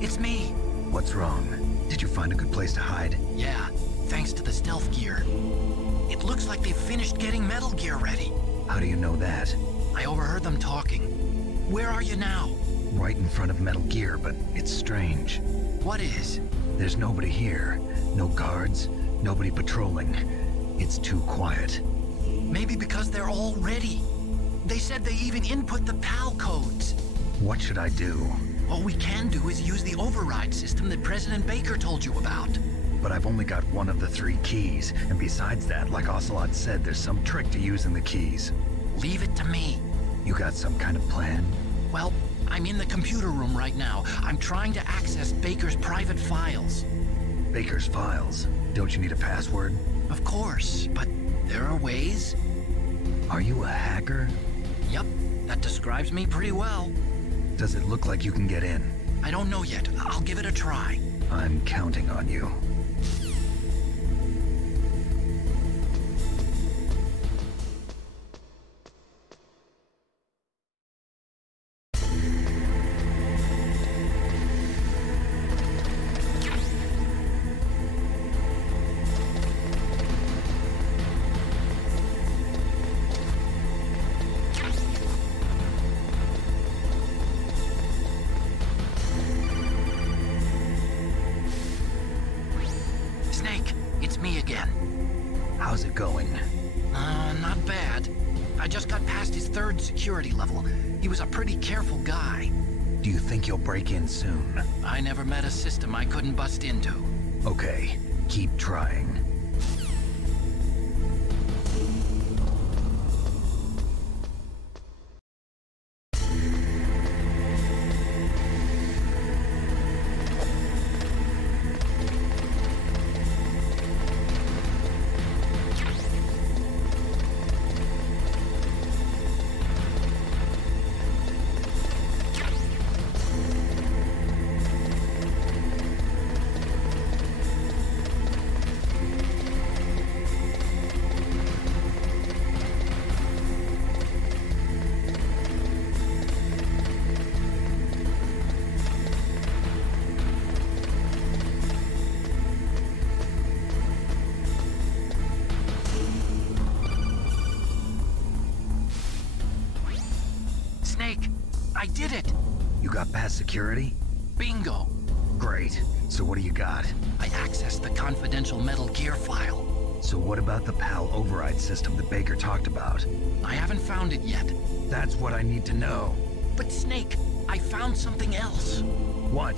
It's me. What's wrong? Did you find a good place to hide? Yeah, thanks to the stealth gear. It looks like they've finished getting Metal Gear ready. How do you know that? I overheard them talking. Where are you now? Right in front of Metal Gear, but it's strange. What is? There's nobody here. No guards, nobody patrolling. It's too quiet. Maybe because they're all ready. They said they even input the PAL codes. What should I do? All we can do is use the override system that President Baker told you about. But I've only got one of the 3 keys, and besides that, like Ocelot said, there's some trick to using the keys. Leave it to me. You got some kind of plan? Well, I'm in the computer room right now. I'm trying to access Baker's private files. Baker's files? Don't you need a password? Of course, but there are ways. Are you a hacker? Yep, that describes me pretty well. Does it look like you can get in? I don't know yet. I'll give it a try. I'm counting on you. How's it going? Not bad. I just got past his 3rd security level. He was a pretty careful guy. Do you think you'll break in soon? I never met a system I couldn't bust into. Okay, keep trying. I did it! You got past security? Bingo! Great. So what do you got? I accessed the confidential Metal Gear file. So what about the PAL override system that Baker talked about? I haven't found it yet. That's what I need to know. But Snake, I found something else. What?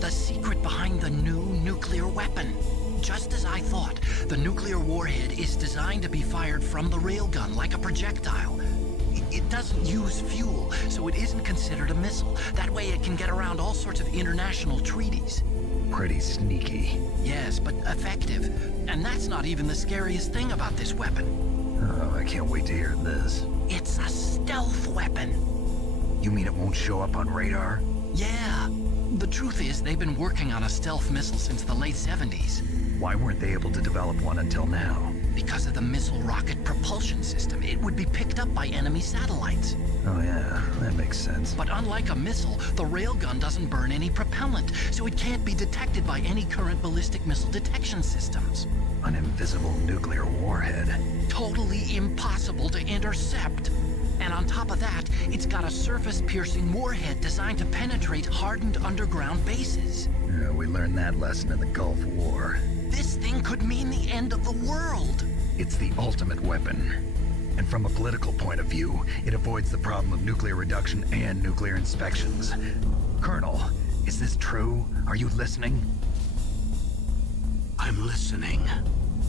The secret behind the new nuclear weapon. Just as I thought, the nuclear warhead is designed to be fired from the railgun like a projectile. It doesn't use fuel, so it isn't considered a missile. That way it can get around all sorts of international treaties. Pretty sneaky. Yes, but effective. And that's not even the scariest thing about this weapon. Oh, I can't wait to hear this. It's a stealth weapon. You mean it won't show up on radar? Yeah. The truth is, they've been working on a stealth missile since the late 70s. Why weren't they able to develop one until now? Because of the missile rocket propulsion system, it would be picked up by enemy satellites. Oh yeah, that makes sense. But unlike a missile, the railgun doesn't burn any propellant, so it can't be detected by any current ballistic missile detection systems. An invisible nuclear warhead. Totally impossible to intercept. And on top of that, it's got a surface-piercing warhead designed to penetrate hardened underground bases. Yeah, we learned that lesson in the Gulf War. This thing could mean the end of the world. It's the ultimate weapon. And from a political point of view, it avoids the problem of nuclear reduction and nuclear inspections. Colonel, is this true? Are you listening? I'm listening.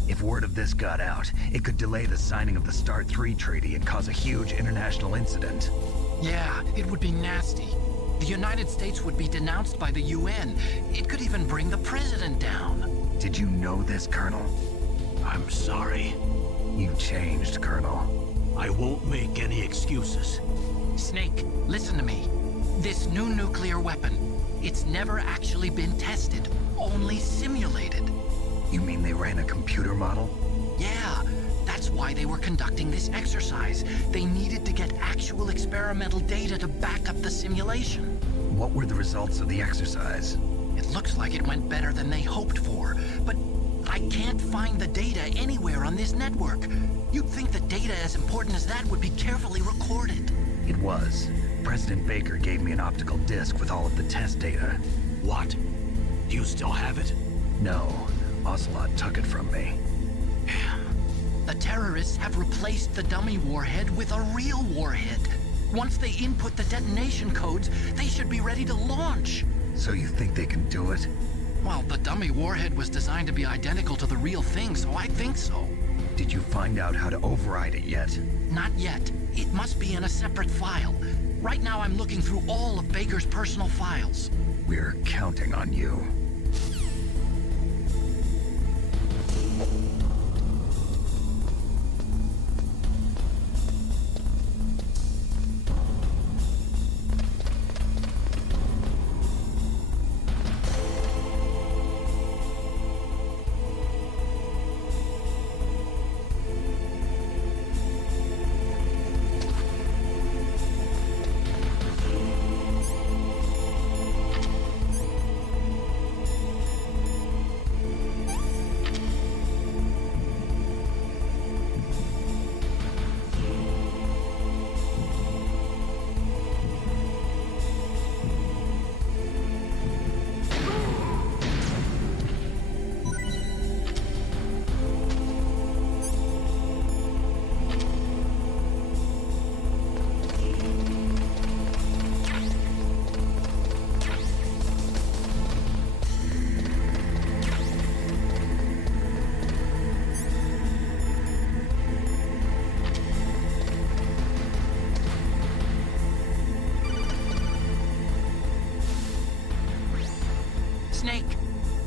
If word of this got out, it could delay the signing of the START 3 treaty and cause a huge international incident. Yeah, it would be nasty. The United States would be denounced by the UN. It could even bring the president down. Did you know this, Colonel? I'm sorry. You changed, Colonel. I won't make any excuses. Snake, listen to me. This new nuclear weapon, it's never actually been tested, only simulated. You mean they ran a computer model? Yeah, that's why they were conducting this exercise. They needed to get actual experimental data to back up the simulation. What were the results of the exercise? It looks like it went better than they hoped for, but I can't find the data anywhere on this network. You'd think the data as important as that would be carefully recorded. It was. President Baker gave me an optical disc with all of the test data. What? Do you still have it? No. Ocelot took it from me. The terrorists have replaced the dummy warhead with a real warhead. Once they input the detonation codes, they should be ready to launch. So you think they can do it? Well, the dummy warhead was designed to be identical to the real thing, so I think so. Did you find out how to override it yet? Not yet. It must be in a separate file. Right now I'm looking through all of Baker's personal files. We're counting on you. Snake!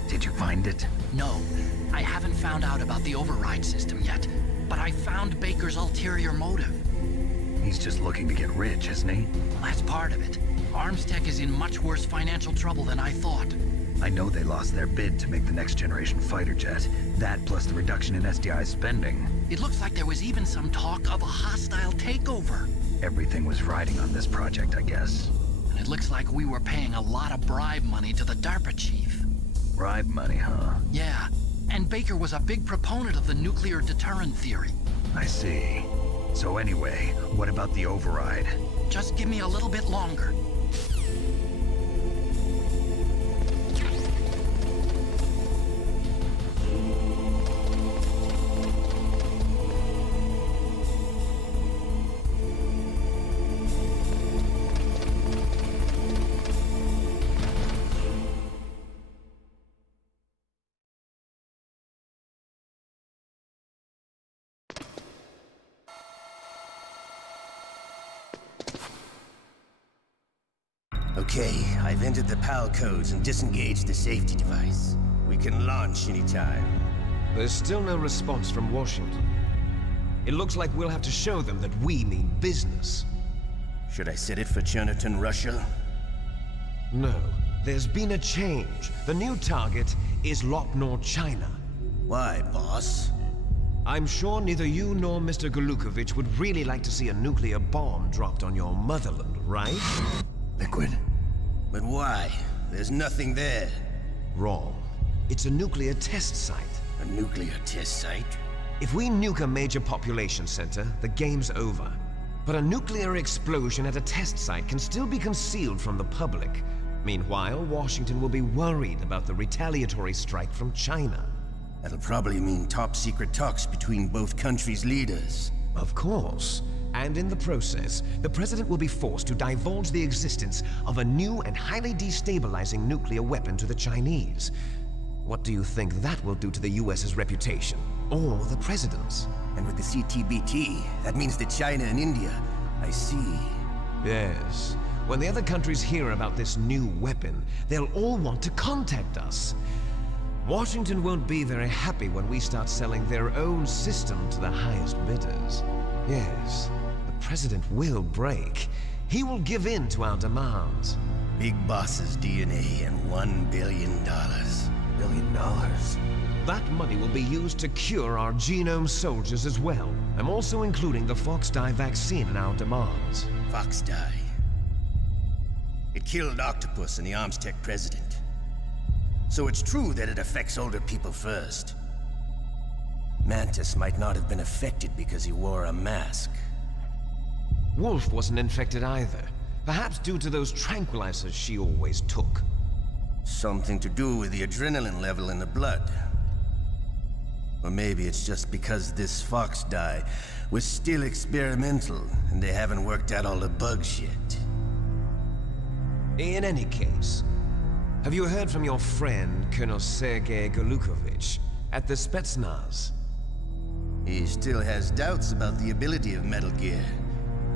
Did you find it? No, I haven't found out about the override system yet, but I found Baker's ulterior motive. He's just looking to get rich, isn't he? Well, that's part of it. Armstech is in much worse financial trouble than I thought. I know they lost their bid to make the next generation fighter jet. That plus the reduction in SDI spending. It looks like there was even some talk of a hostile takeover. Everything was riding on this project, I guess. And it looks like we were paying a lot of bribe money to the DARPA chief. Bribe money, huh? Yeah, and Baker was a big proponent of the nuclear deterrent theory. I see. So anyway, what about the override? Just give me a little bit longer. Okay, I've entered the PAL codes and disengaged the safety device. We can launch anytime. There's still no response from Washington. It looks like we'll have to show them that we mean business. Should I set it for Cherniton, Russia? No, there's been a change. The new target is Lopnor, China. Why, boss? I'm sure neither you nor Mr. Golukovich would really like to see a nuclear bomb dropped on your motherland, right? Liquid. But why? There's nothing there. Wrong. It's a nuclear test site. A nuclear test site? If we nuke a major population center, the game's over. But a nuclear explosion at a test site can still be concealed from the public. Meanwhile, Washington will be worried about the retaliatory strike from China. That'll probably mean top-secret talks between both countries' leaders. Of course. And in the process, the President will be forced to divulge the existence of a new and highly destabilizing nuclear weapon to the Chinese. What do you think that will do to the US's reputation? Or the President's? And with the CTBT, that means that China and India. I see. Yes. When the other countries hear about this new weapon, they'll all want to contact us. Washington won't be very happy when we start selling their own system to the highest bidders. Yes, the President will break. He will give in to our demands. Big Boss's DNA and $1 billion. $1 billion? That money will be used to cure our genome soldiers as well. I'm also including the Fox-Die vaccine in our demands. Fox-Die. It killed Octopus and the Armstech president. So it's true that it affects older people first. Mantis might not have been affected because he wore a mask. Wolf wasn't infected either. Perhaps due to those tranquilizers she always took. Something to do with the adrenaline level in the blood. Or maybe it's just because this Fox-Die was still experimental and they haven't worked out all the bugs yet. In any case, have you heard from your friend, Colonel Sergei Golukovich, at the Spetsnaz? He still has doubts about the ability of Metal Gear.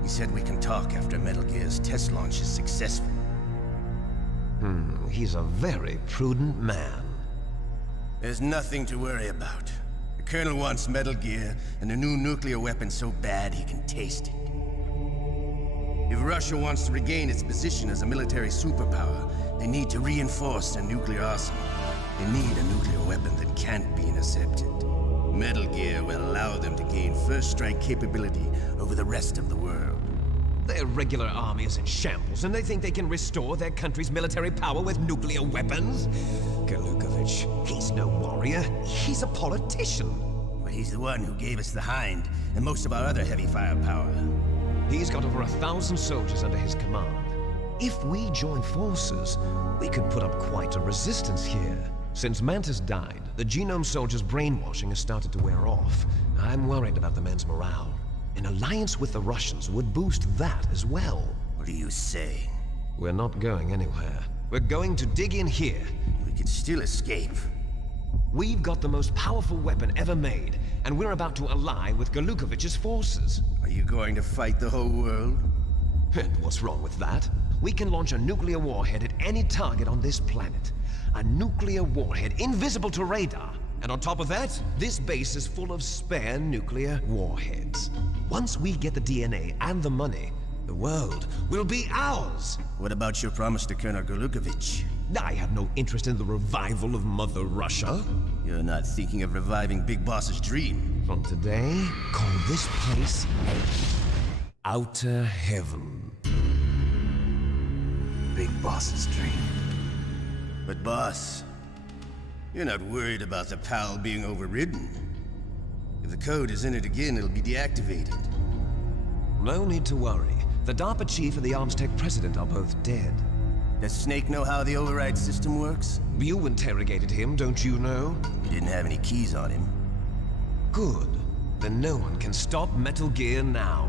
He said we can talk after Metal Gear's test launch is successful. He's a very prudent man. There's nothing to worry about. The Colonel wants Metal Gear and a new nuclear weapon so bad he can taste it. If Russia wants to regain its position as a military superpower, they need to reinforce their nuclear arsenal. They need a nuclear weapon that can't be intercepted. Metal Gear will allow them to gain first strike capability over the rest of the world. Their regular army is in shambles, and they think they can restore their country's military power with nuclear weapons? Golukovich, he's no warrior. He's a politician. But he's the one who gave us the Hind and most of our other heavy firepower. He's got over 1,000 soldiers under his command. If we join forces, we could put up quite a resistance here. Since Mantis died, the genome soldiers' brainwashing has started to wear off. I'm worried about the men's morale. An alliance with the Russians would boost that as well. What are you saying? We're not going anywhere. We're going to dig in here. We could still escape. We've got the most powerful weapon ever made, and we're about to ally with Golukovich's forces. Are you going to fight the whole world? And what's wrong with that? We can launch a nuclear warhead at any target on this planet. A nuclear warhead invisible to radar. And on top of that, this base is full of spare nuclear warheads. Once we get the DNA and the money, the world will be ours! What about your promise to Colonel Golukovich? I have no interest in the revival of Mother Russia. You're not thinking of reviving Big Boss's dream. From today, call this place Outer Heaven. Big Boss's dream. But boss, you're not worried about the PAL being overridden. If the code is in it again, it'll be deactivated. No need to worry. The DARPA chief and the Armstech president are both dead. Does Snake know how the override system works? You interrogated him, don't you know? He didn't have any keys on him. Good. Then no one can stop Metal Gear now.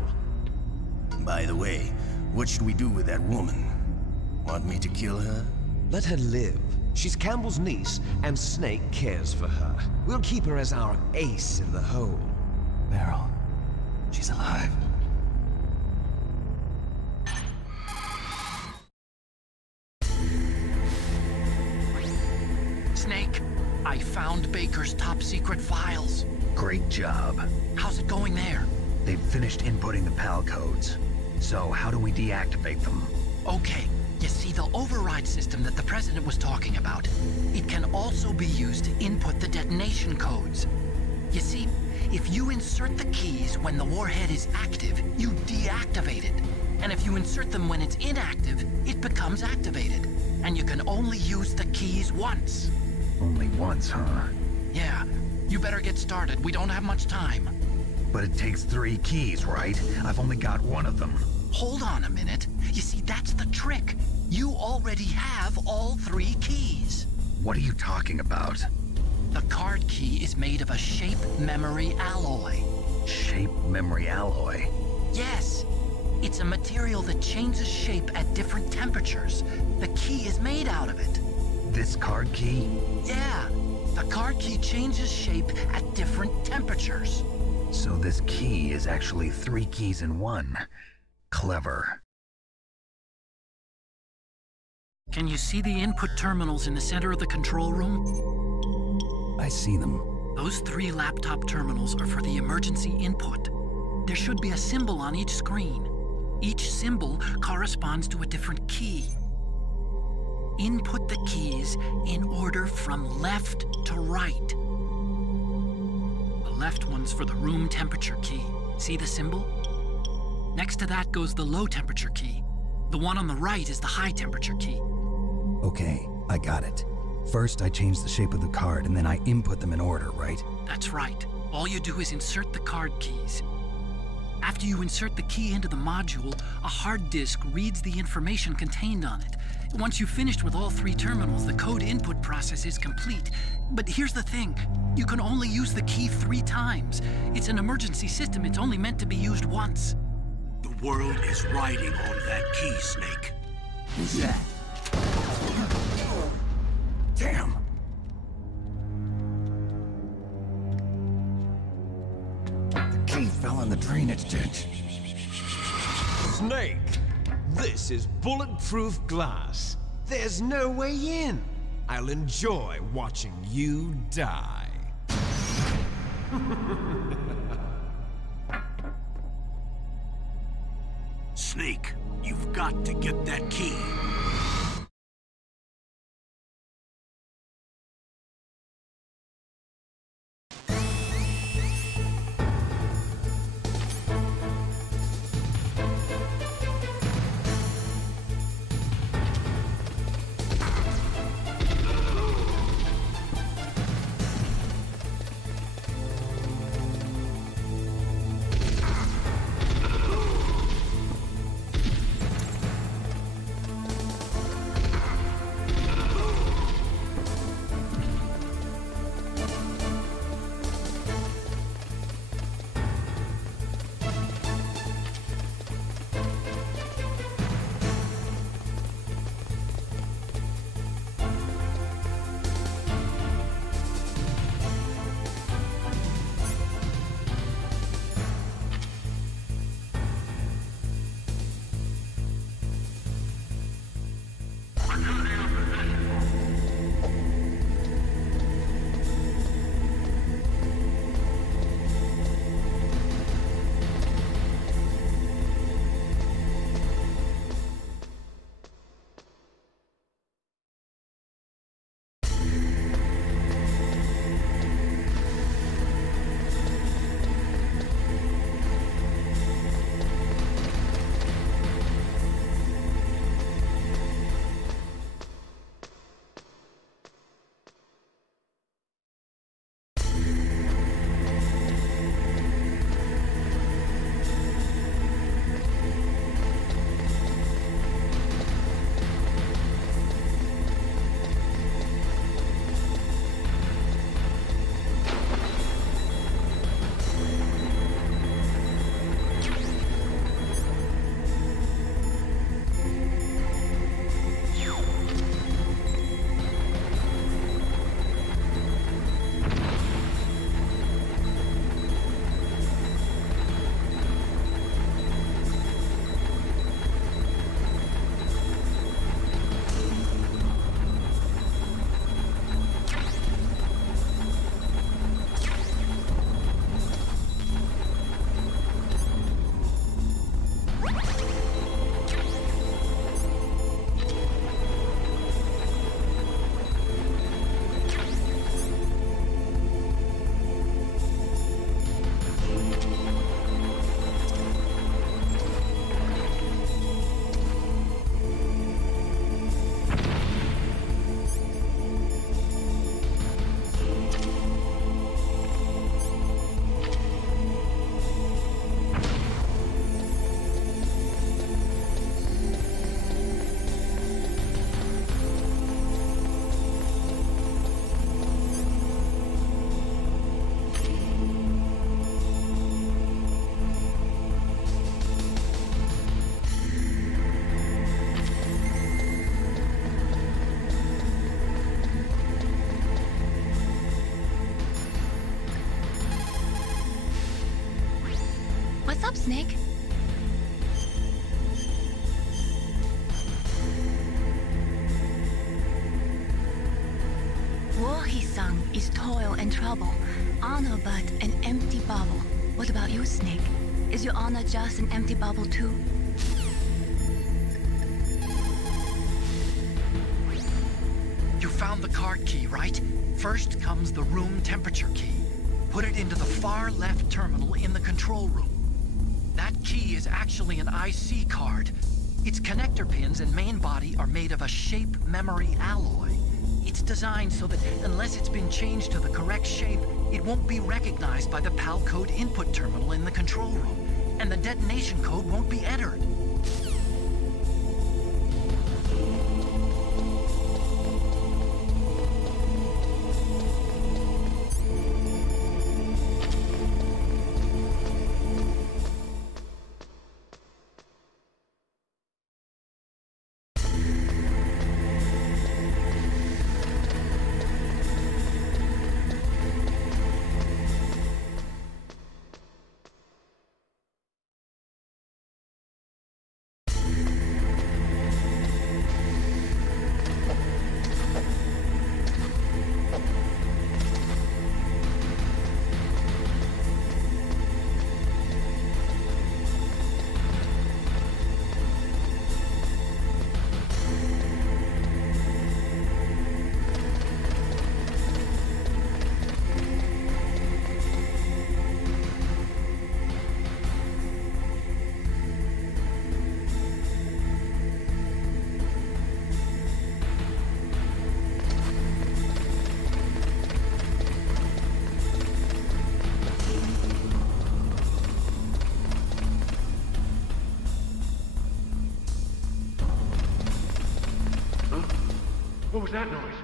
By the way, what should we do with that woman? Want me to kill her? Let her live. She's Campbell's niece, and Snake cares for her. We'll keep her as our ace in the hole. Meryl, she's alive. Snake, I found Baker's top-secret files. Great job. How's it going there? They've finished inputting the PAL codes. So how do we deactivate them? Okay, You see, the override system that the President was talking about, it can also be used to input the detonation codes. You see, if you insert the keys when the warhead is active, you deactivate it. And if you insert them when it's inactive, it becomes activated. And you can only use the keys once. Only once, huh? Yeah, you better get started. We don't have much time. But it takes 3 keys, right? I've only got one of them. Hold on a minute. You see, that's the trick. You already have all 3 keys. What are you talking about? The card key is made of a shape memory alloy. Shape memory alloy? Yes. It's a material that changes shape at different temperatures. The key is made out of it. This card key? Yeah. The card key changes shape at different temperatures. So this key is actually 3 keys in one. Clever. Can you see the input terminals in the center of the control room? I see them. Those 3 laptop terminals are for the emergency input. There should be a symbol on each screen. Each symbol corresponds to a different key. Input the keys in order from left to right. The left one's for the room temperature key. See the symbol? Next to that goes the low temperature key. The one on the right is the high temperature key. Okay, I got it. First, I change the shape of the card, and then I input them in order, right? That's right. All you do is insert the card keys. After you insert the key into the module, a hard disk reads the information contained on it. Once you've finished with all 3 terminals, the code input process is complete. But here's the thing. You can only use the key 3 times. It's an emergency system. It's only meant to be used once. The world is riding on that key, Snake. Who's that? Damn! The key fell in the drainage ditch. Snake! This is bulletproof glass. There's no way in. I'll enjoy watching you die. Snake, you've got to get that key. up, Snake? War-Hisang is toil and trouble, honor but an empty bubble. What about you, Snake? Is your honor just an empty bubble too? You found the card key, right? First comes the room temperature key. Put it into the far left terminal in the control room. That key is actually an IC card. Its connector pins and main body are made of a shape memory alloy. It's designed so that unless it's been changed to the correct shape, it won't be recognized by the PAL code input terminal in the control room, and the detonation code won't be entered. What was that noise?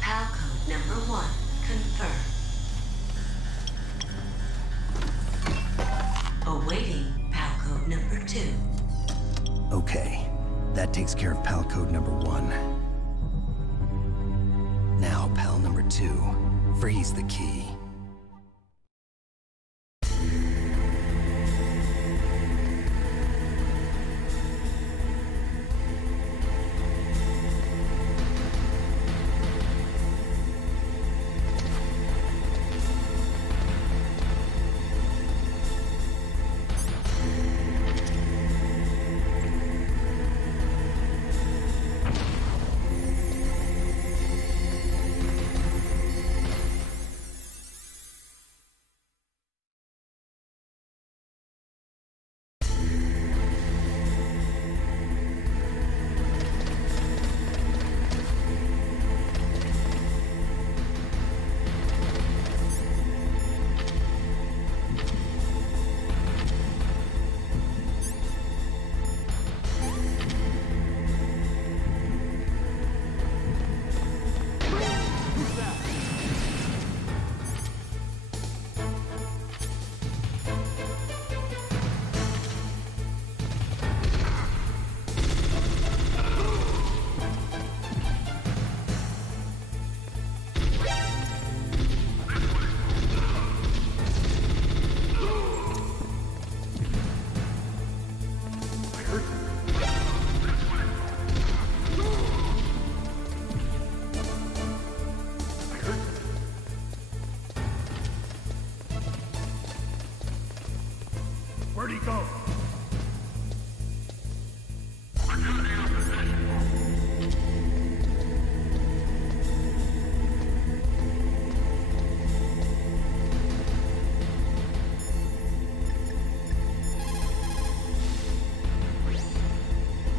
PAL code number 1, confirmed. Awaiting PAL code number 2. Okay, that takes care of PAL code number 1. Now PAL number 2. Freeze the key. Where'd he go?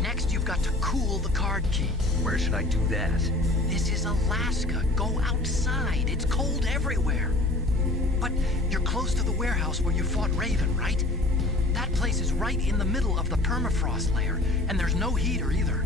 Next, you've got to cool the card key. Where should I do that? This is Alaska. Go outside. It's cold everywhere. But you're close to the warehouse where you fought Raven, right? That place is right in the middle of the permafrost layer, and there's no heater either.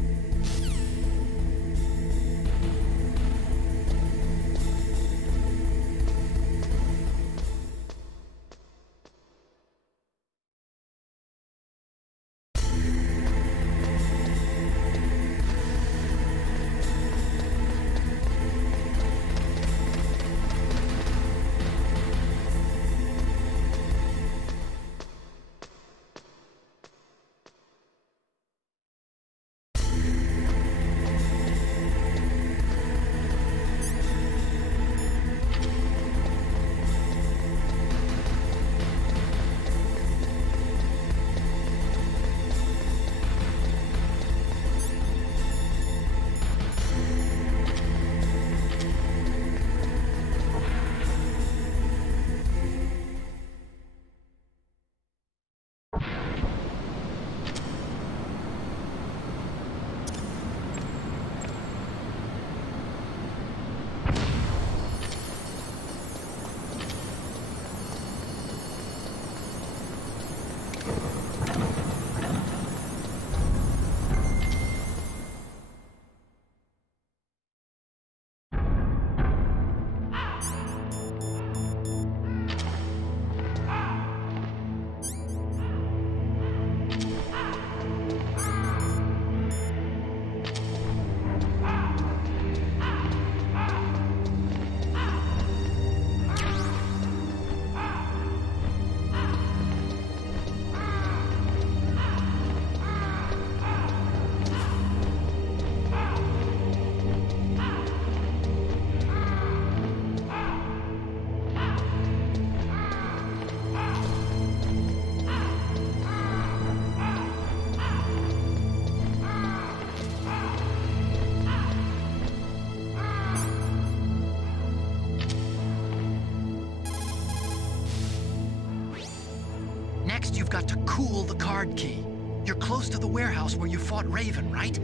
Next, you've got to cool the card key. You're close to the warehouse where you fought Raven, right?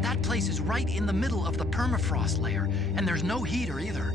That place is right in the middle of the permafrost layer, and there's no heater either.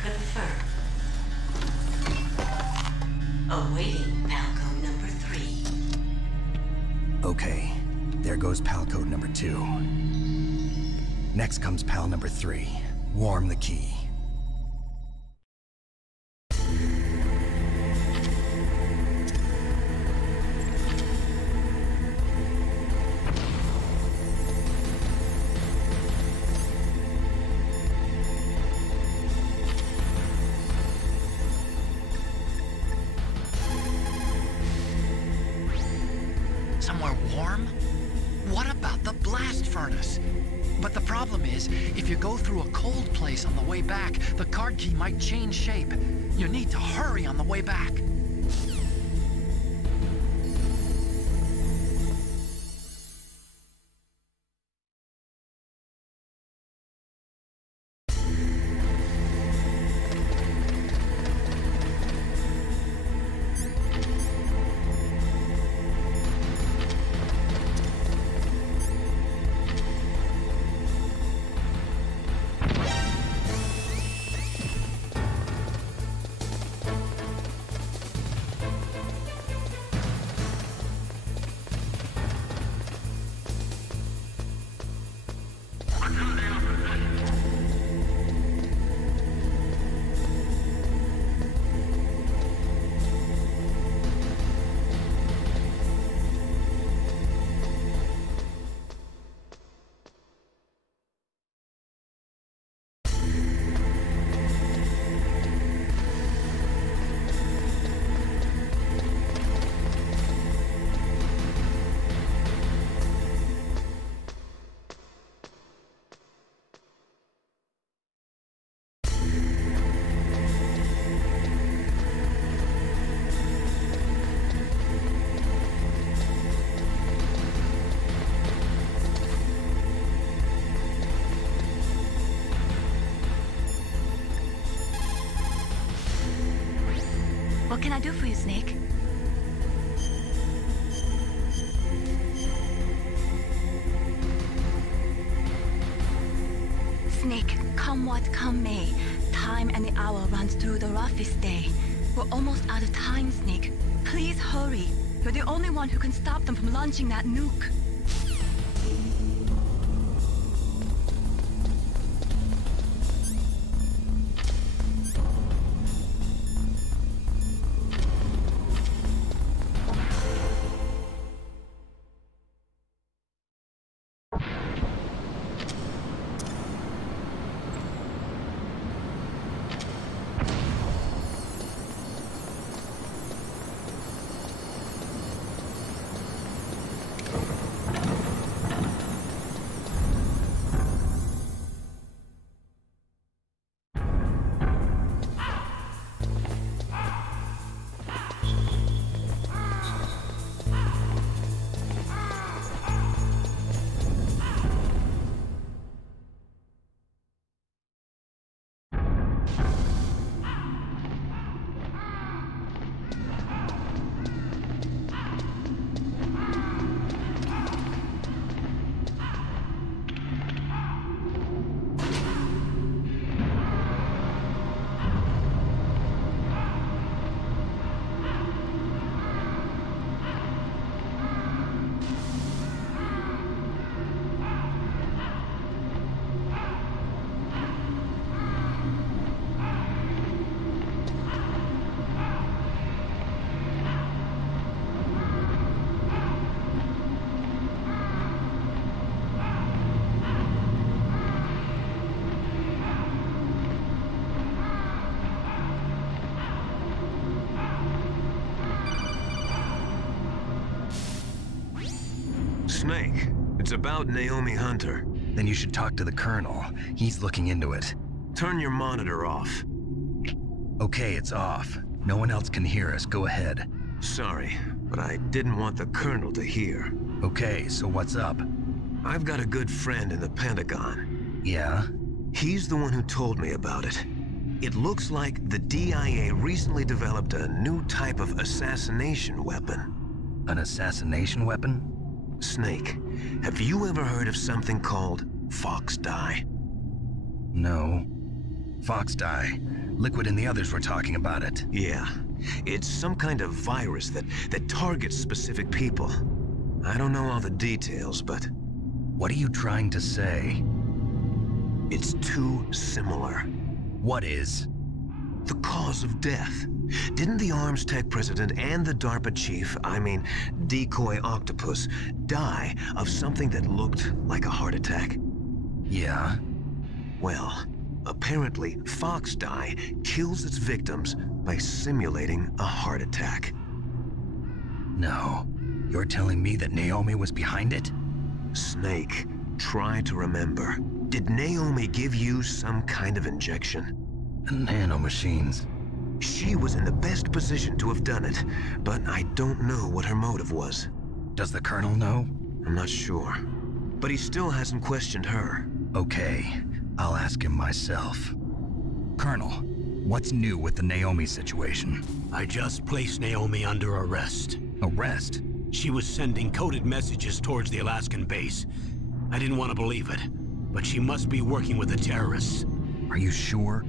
confirmed. Awaiting PAL code number 3. Okay, there goes PAL code number 2. Next comes PAL number 3. Warm the key. Somewhere warm? What about the blast furnace? But the problem is, if you go through a cold place on the way back, the card key might change shape. You need to hurry on the way back. What can I do for you, Snake? Snake, come what come may, time and the hour runs through the roughest day. We're almost out of time, Snake. Please hurry. You're the only one who can stop them from launching that nuke. Snake, it's about Naomi Hunter. Then you should talk to the Colonel. He's looking into it. Turn your monitor off. Okay, it's off. No one else can hear us. Go ahead. Sorry, but I didn't want the Colonel to hear. Okay, so what's up? I've got a good friend in the Pentagon. Yeah? He's the one who told me about it. It looks like the DIA recently developed a new type of assassination weapon. An assassination weapon? Snake, have you ever heard of something called Fox Die? No. Fox Die? Liquid and the others were talking about it. Yeah. It's some kind of virus that targets specific people. I don't know all the details, but... What are you trying to say? It's too similar. What is? The cause of death. Didn't the Arms Tech president and the DARPA chief, Decoy Octopus, die of something that looked like a heart attack? Yeah. Well, apparently Fox Die kills its victims by simulating a heart attack. No. You're telling me that Naomi was behind it? Snake, try to remember. Did Naomi give you some kind of injection? The nanomachines. She was in the best position to have done it, but I don't know what her motive was. Does the Colonel know? I'm not sure. But he still hasn't questioned her. Okay, I'll ask him myself. Colonel, what's new with the Naomi situation? I just placed Naomi under arrest. Arrest? She was sending coded messages towards the Alaskan base. I didn't want to believe it, but she must be working with the terrorists. Are you sure?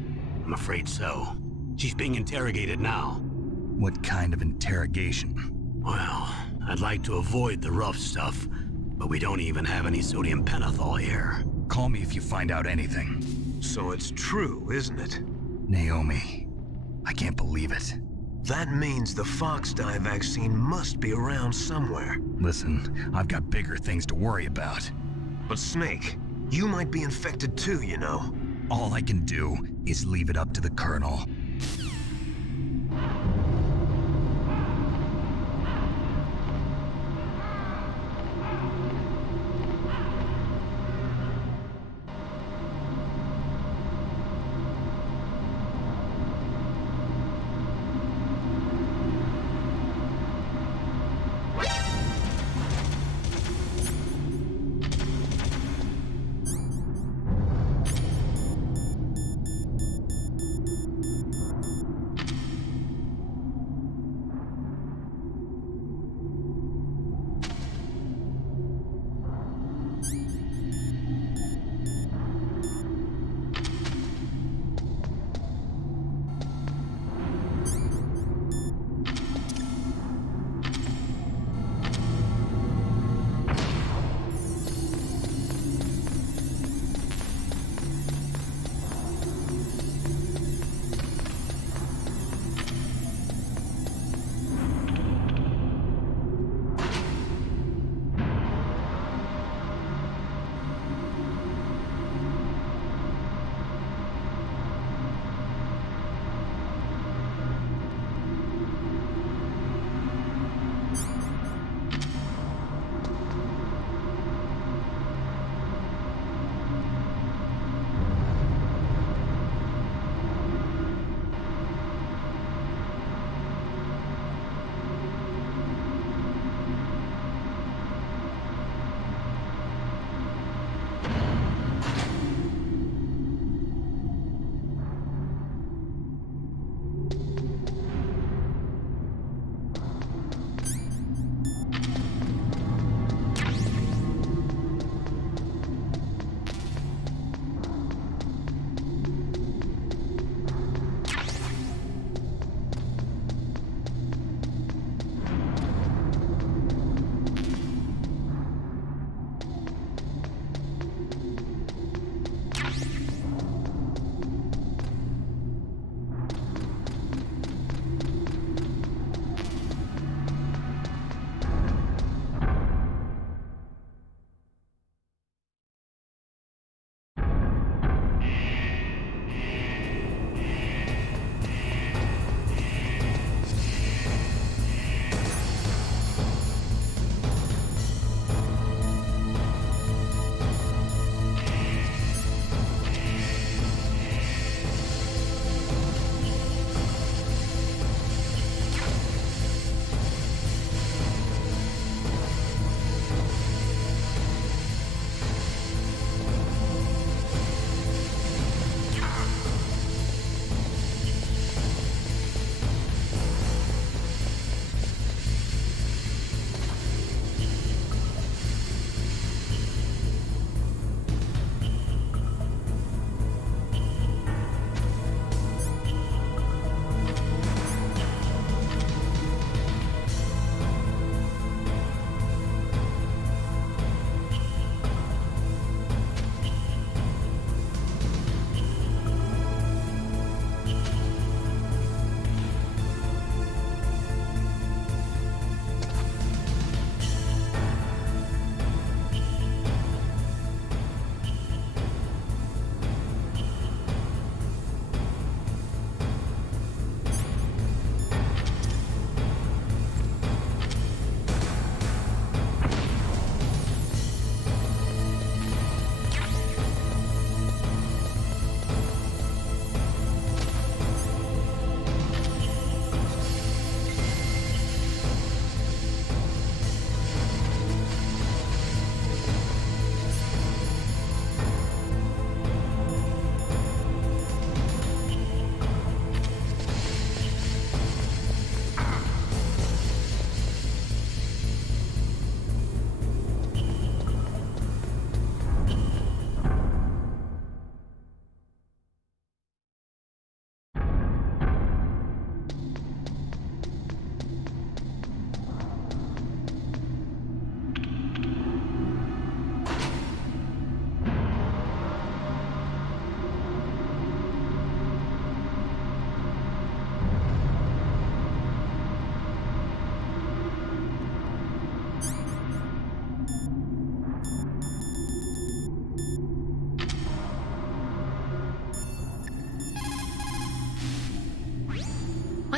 I'm afraid so. She's being interrogated now. What kind of interrogation? Well, I'd like to avoid the rough stuff, but we don't even have any sodium pentothal here. Call me if you find out anything. So it's true, isn't it? Naomi, I can't believe it. That means the Fox Die vaccine must be around somewhere. Listen, I've got bigger things to worry about. But Snake, you might be infected too, you know. All I can do is leave it up to the Colonel.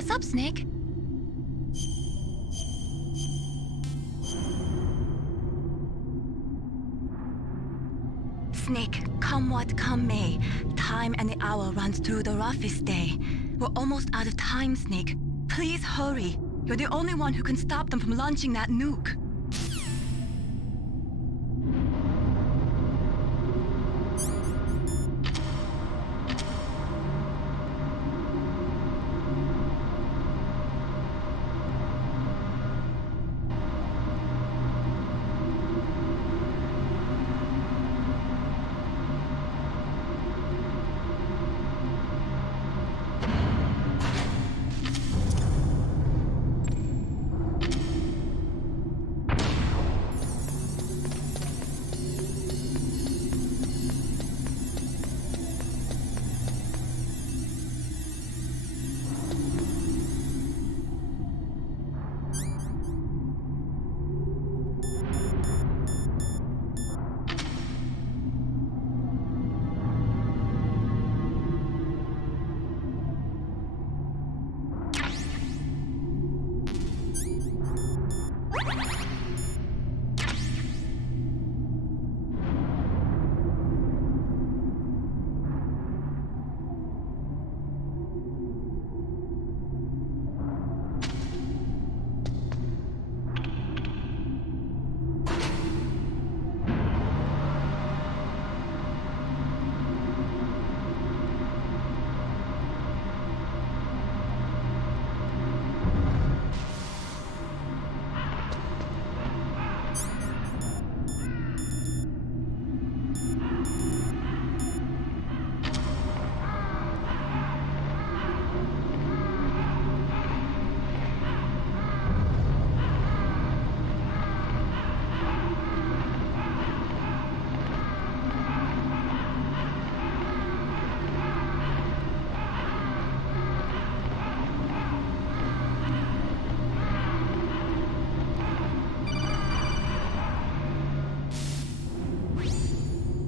What's up, Snake? Snake, come what come may, time and the hour runs through the roughest day. We're almost out of time, Snake. Please hurry. You're the only one who can stop them from launching that nuke.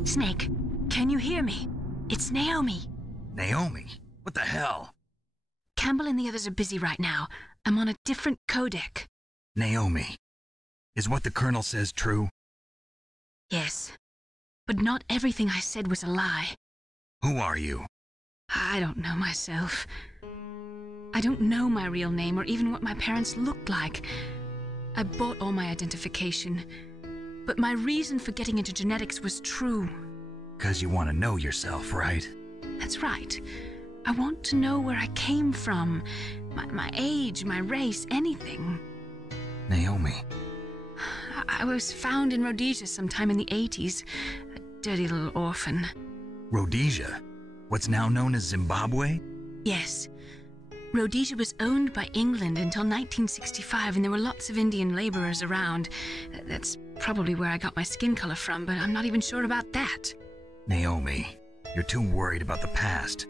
Snake, can you hear me? It's Naomi. Naomi? What the hell? Campbell and the others are busy right now. I'm on a different codec. Naomi, is what the Colonel says true? Yes, but not everything I said was a lie. Who are you? I don't know myself. I don't know my real name or even what my parents looked like. I bought all my identification, but my reason for getting into genetics was true. 'Cause you want to know yourself, right? That's right. I want to know where I came from, my age, my race, anything. Naomi. I was found in Rhodesia sometime in the 80s, a dirty little orphan. Rhodesia? What's now known as Zimbabwe? Yes. Rhodesia was owned by England until 1965, and there were lots of Indian laborers around. That's probably where I got my skin color from, but I'm not even sure about that. Naomi, you're too worried about the past.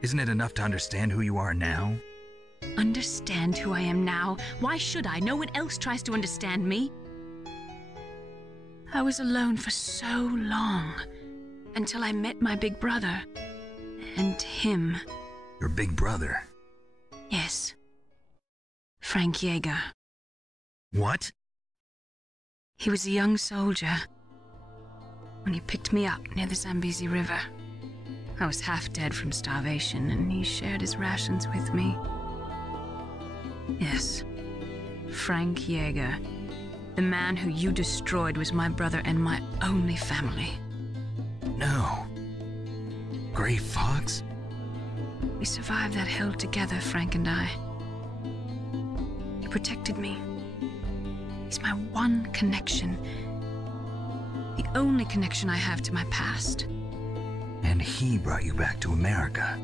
Isn't it enough to understand who you are now? Understand who I am now? Why should I? No one else tries to understand me. I was alone for so long, until I met my big brother. And him. Your big brother? Yes. Frank Yeager. What? He was a young soldier when he picked me up near the Zambezi River. I was half dead from starvation, and he shared his rations with me. Yes, Frank Yeager. The man who you destroyed was my brother and my only family. No. Gray Fox? We survived that hell together, Frank and I. He protected me. He's my one connection. The only connection I have to my past. And he brought you back to America?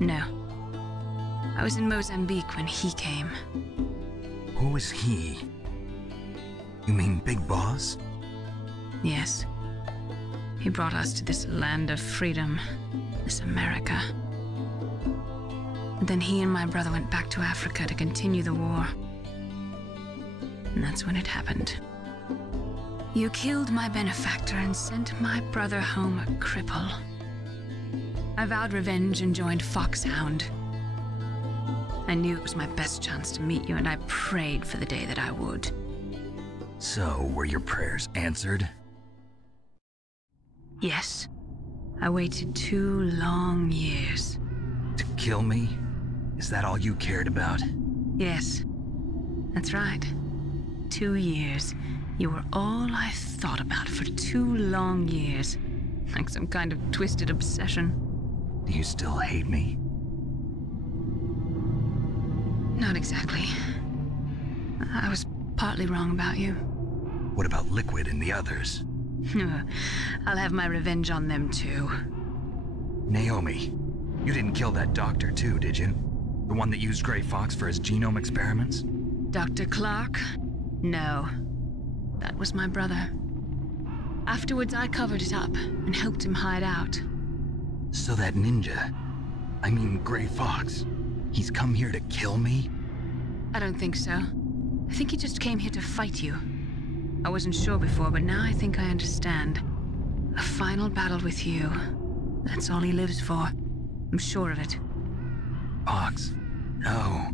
No. I was in Mozambique when he came. Who is he? You mean Big Boss? Yes. He brought us to this land of freedom, this America. And then he and my brother went back to Africa to continue the war. And that's when it happened. You killed my benefactor and sent my brother home a cripple. I vowed revenge and joined Foxhound. I I knew it was my best chance to meet you, and I prayed for the day that I would. So, were your prayers answered? Yes. I waited 2 long years. To kill me? Is that all you cared about? Yes. That's right. 2 years. You were all I thought about for 2 long years. Like some kind of twisted obsession. Do you still hate me? Not exactly. I was partly wrong about you. What about Liquid and the others? I'll have my revenge on them too. Naomi, you didn't kill that doctor too, did you? The one that used Grey Fox for his genome experiments? Dr. Clark? No. That was my brother. Afterwards, I covered it up and helped him hide out. So that ninja, I mean Grey Fox, he's come here to kill me? I don't think so. I think he just came here to fight you. I wasn't sure before, but now I think I understand. A final battle with you. That's all he lives for. I'm sure of it. Fox? No.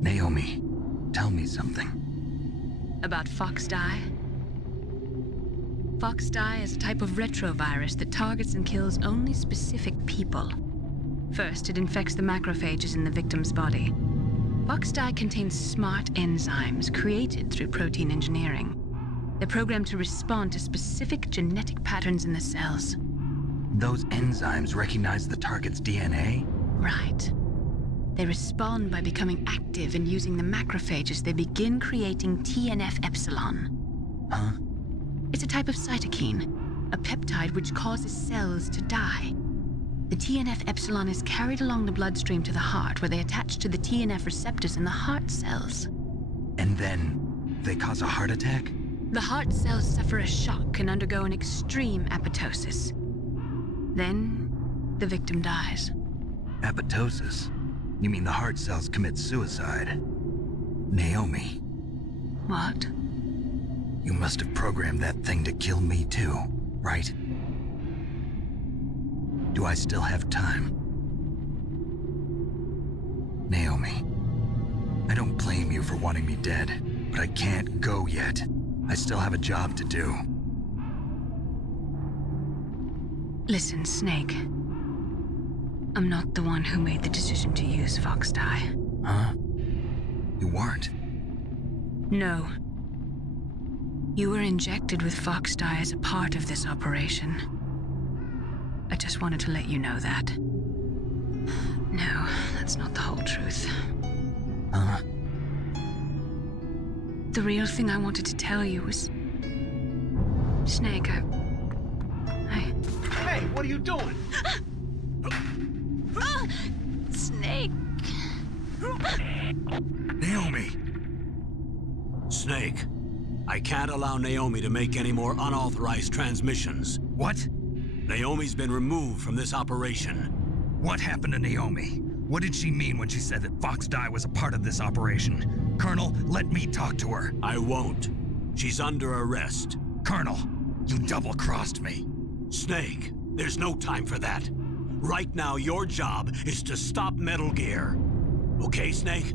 Naomi, tell me something. About FoxDie? FoxDie is a type of retrovirus that targets and kills only specific people. First, it infects the macrophages in the victim's body. FoxDie contains smart enzymes created through protein engineering. They're programmed to respond to specific genetic patterns in the cells. Those enzymes recognize the target's DNA? Right. They respond by becoming active and using the macrophages. They begin creating TNF-epsilon. Huh? It's a type of cytokine, a peptide which causes cells to die. The TNF-epsilon is carried along the bloodstream to the heart, where they attach to the TNF receptors in the heart cells. And then they cause a heart attack? The heart cells suffer a shock and undergo an extreme apoptosis. Then, the victim dies. Apoptosis? You mean the heart cells commit suicide? Naomi. What? You must have programmed that thing to kill me too, right? Do I still have time? Naomi, I don't blame you for wanting me dead, but I can't go yet. I still have a job to do. Listen, Snake. I'm not the one who made the decision to use FoxDie. Huh? You weren't? No. You were injected with FoxDie as a part of this operation. I just wanted to let you know that. No, that's not the whole truth. Huh? The real thing I wanted to tell you was... Snake, I... Hey, what are you doing? Snake! Naomi! Snake, I can't allow Naomi to make any more unauthorized transmissions. What? Naomi's been removed from this operation. What happened to Naomi? What did she mean when she said that FoxDie was a part of this operation? Colonel, let me talk to her. I won't. She's under arrest. Colonel, you double-crossed me. Snake, there's no time for that. Right now, your job is to stop Metal Gear. Okay, Snake?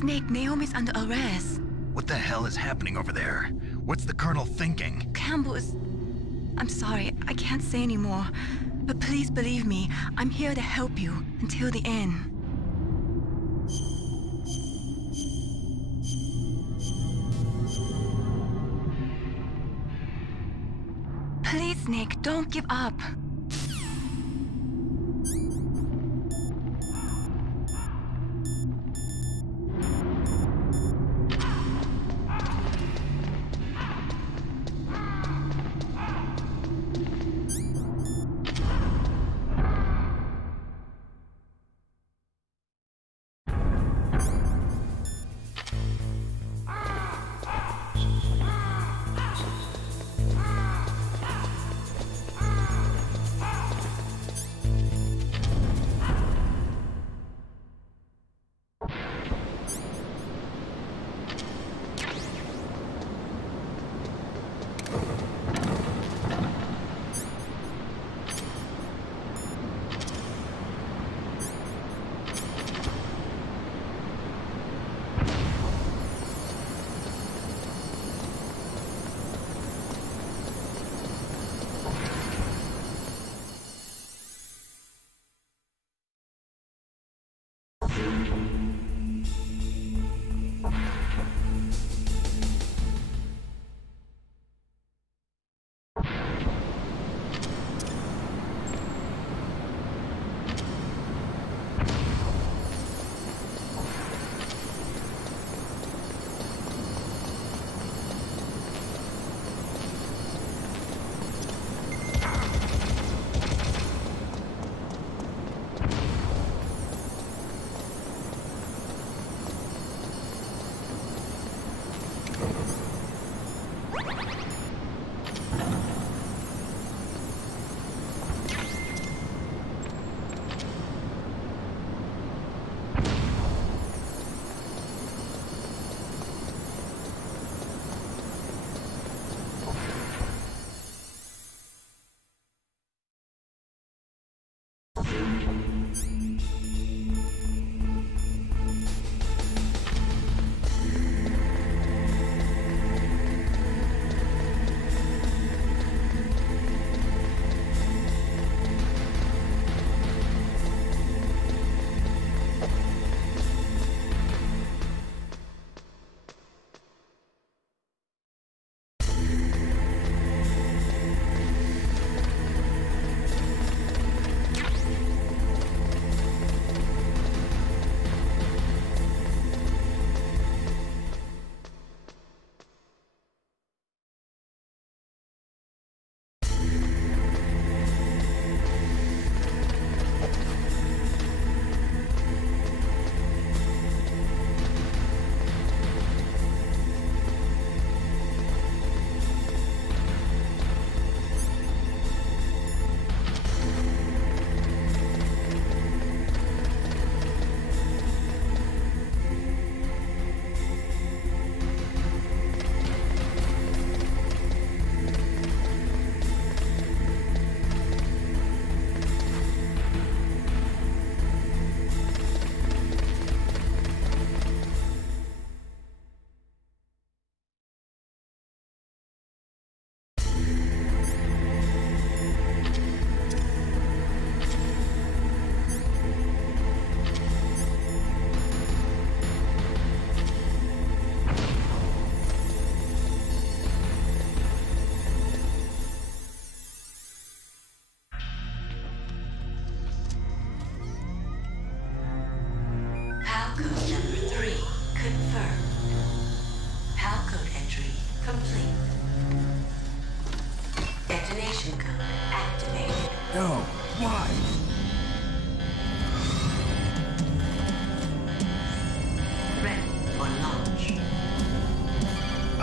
Snake, Naomi's under arrest. What the hell is happening over there? What's the Colonel thinking? Campbell is... I'm sorry, I can't say anymore. But please believe me, I'm here to help you until the end. Please, Snake, don't give up.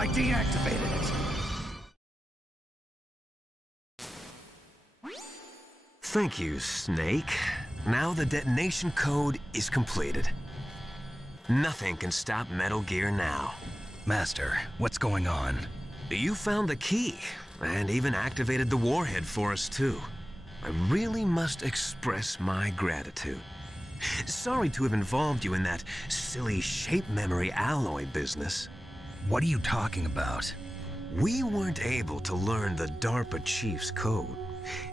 I deactivated it. Thank you, Snake. Now the detonation code is completed. Nothing can stop Metal Gear now. Master, what's going on? You found the key, and even activated the warhead for us, too. I really must express my gratitude. Sorry to have involved you in that silly shape memory alloy business. What are you talking about? We weren't able to learn the DARPA chief's code.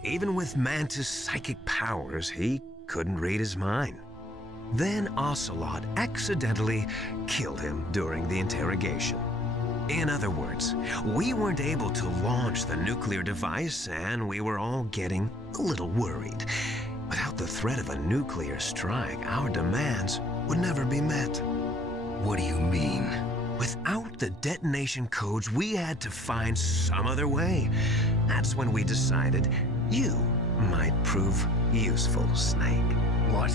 Even with Mantis' psychic powers, he couldn't read his mind. Then Ocelot accidentally killed him during the interrogation. In other words, we weren't able to launch the nuclear device, and we were all getting a little worried. Without the threat of a nuclear strike, our demands would never be met. What do you mean? Without the detonation codes, we had to find some other way. That's when we decided you might prove useful, Snake. What?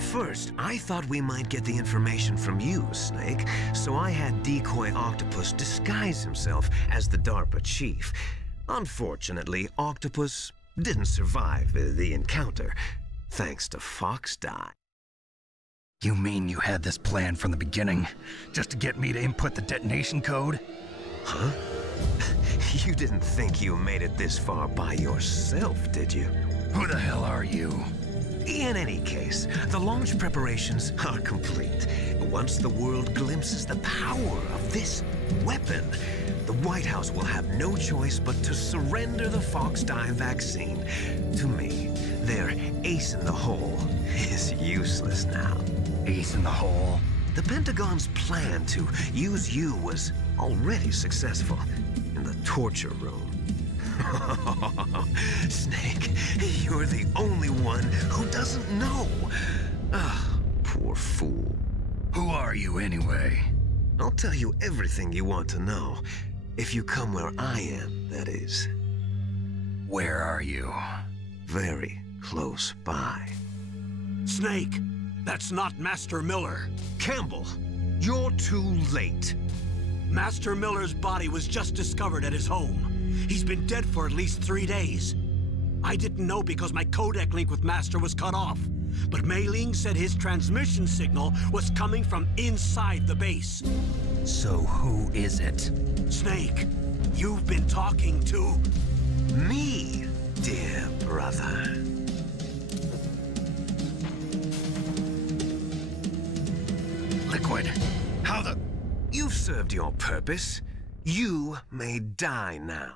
First, I thought we might get the information from you, Snake, so I had Decoy Octopus disguise himself as the DARPA chief. Unfortunately, Octopus didn't survive the encounter, thanks to Fox Die. You mean you had this plan from the beginning, just to get me to input the detonation code? Huh? You didn't think you made it this far by yourself, did you? Who the hell are you? In any case, the launch preparations are complete. Once the world glimpses the power of this weapon, the White House will have no choice but to surrender the Fox Die vaccine to me. Their ace in the hole is useless now. Ace in the hole? The Pentagon's plan to use you was already successful in the torture room. Snake, you're the only one who doesn't know. Ah, poor fool. Who are you anyway? I'll tell you everything you want to know. If you come where I am, that is. Where are you? Very close by. Snake, that's not Master Miller. Campbell, you're too late. Master Miller's body was just discovered at his home. He's been dead for at least 3 days. I didn't know because my codec link with Master was cut off. But Mei Ling said his transmission signal was coming from inside the base. So who is it? Snake, you've been talking to... me, dear brother. Liquid, how the... You've served your purpose. You may die now.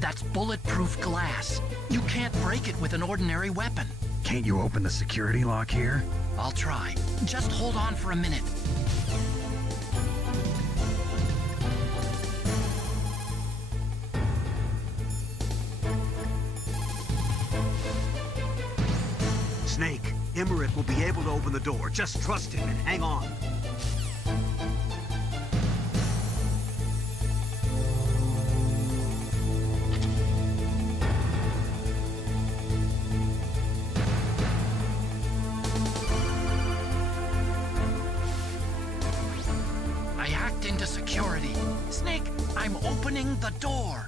That's bulletproof glass. You can't break it with an ordinary weapon. Can't you open the security lock here? I'll try. Just hold on for a minute. Snake, Emmerich will be able to open the door. Just trust him and hang on. Security. Snake, I'm opening the door.